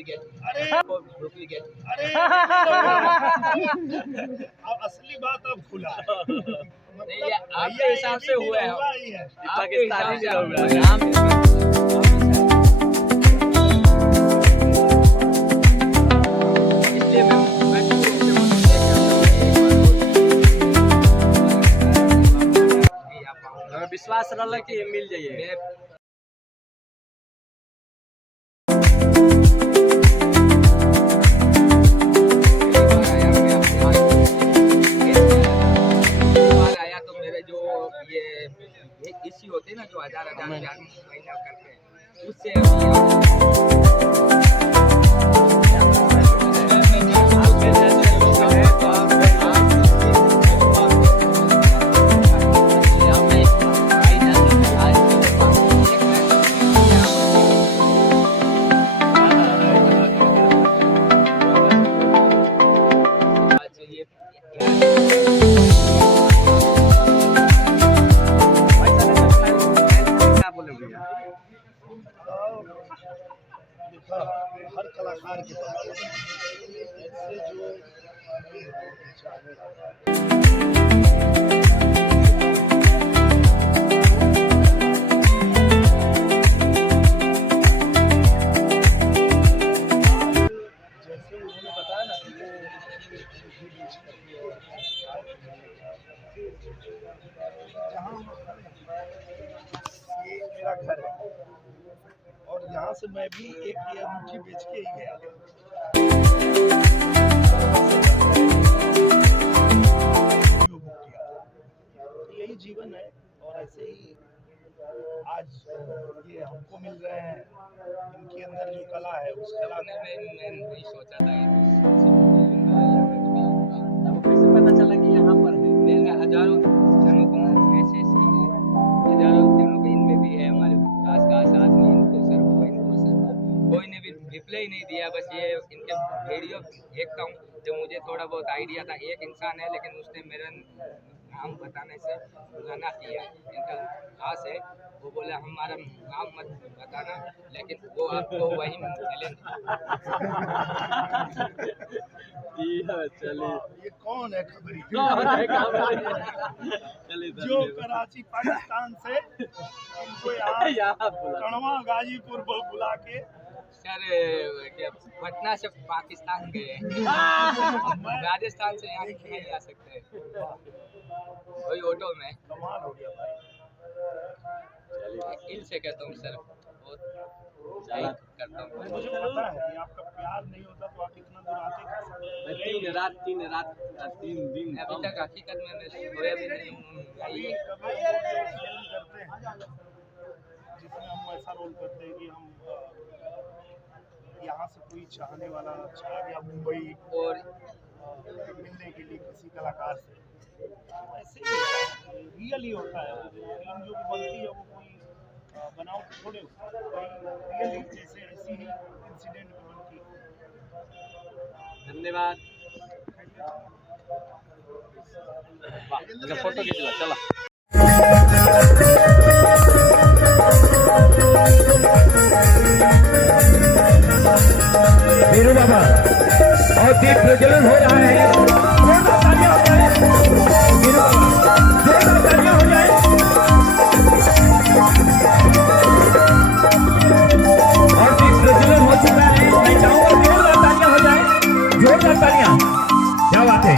अरे अरे अब असली बात अब खुला है। आपके हिसाब से हुआ है, पाकिस्तानी विश्वास रहा कि मिल जाइए। इसी होते ना जो हजार महीना करते हैं उससे हर कलाकार के पास ऐसे जो जैसे उन्होंने बताया ना कि जहाँ ये मेरा घर है और यहाँ से मैं भी एक ये अंगूठी बेच के ही गया था। यही जीवन है और ऐसे ही आज ये हमको मिल रहे हैं। इनके अंदर जो कला है उस कला में मैं नहीं सोचा था कैसे पता चला कि यहाँ पर है। मैंने हजारों जनों को मैसेज किए, हजारों जनों को इनमें भी है हमारे खास आदमी, इनको सर कोई ने भी रिप्लाई नहीं दिया। बस ये इनके वीडियो देखता हूँ जो मुझे थोड़ा बहुत आइडिया था। एक इंसान है लेकिन उसने मेरा नाम बताने से मना किया। इनका खास है, वो बोला हमारा नाम मत बताना लेकिन वो आपको वही मिलेंगे। चलिए ये कौन है खबरी जो कराची पाकिस्तान से इनको यहाँ कड़वा गाजीपुर बुला के सर पटना से पाकिस्तान गए राजस्थान से यहाँ नहीं आ सकते वही ऑटो में। कमाल हो गया भाई। दिल से कहता हूँ सर, बहुत करता हूँ। मुझे पता है कि आपका प्यार नहीं होता तो आप इतना दूर आते कैसे? तीन रात 3 दिन अभी तक हकीकत में मैं सोया भी नहीं हूँ। कभी फिल्म करते हैं जिसमें हम ऐसा रोल करते हैं कि हम यहाँ से कोई चाहने वाला चला गया मुंबई और मिलने के लिए किसी कलाकार से, ऐसे ही रियल ही होता है। फिल्म जो भी बनती है वो कोई बनावट थोड़े रियल जैसे ऐसी ही इंसिडेंट में बनती है। धन्यवाद। फोटो खींच लो चला। वीरू बाबा और दीप प्रज्वलन हो रहा है। और दीप प्रज्वलन हो चुका है। मैं चाहूंगा जोरदार तालियां हो जाए, जोरदार तालियां। क्या बात है।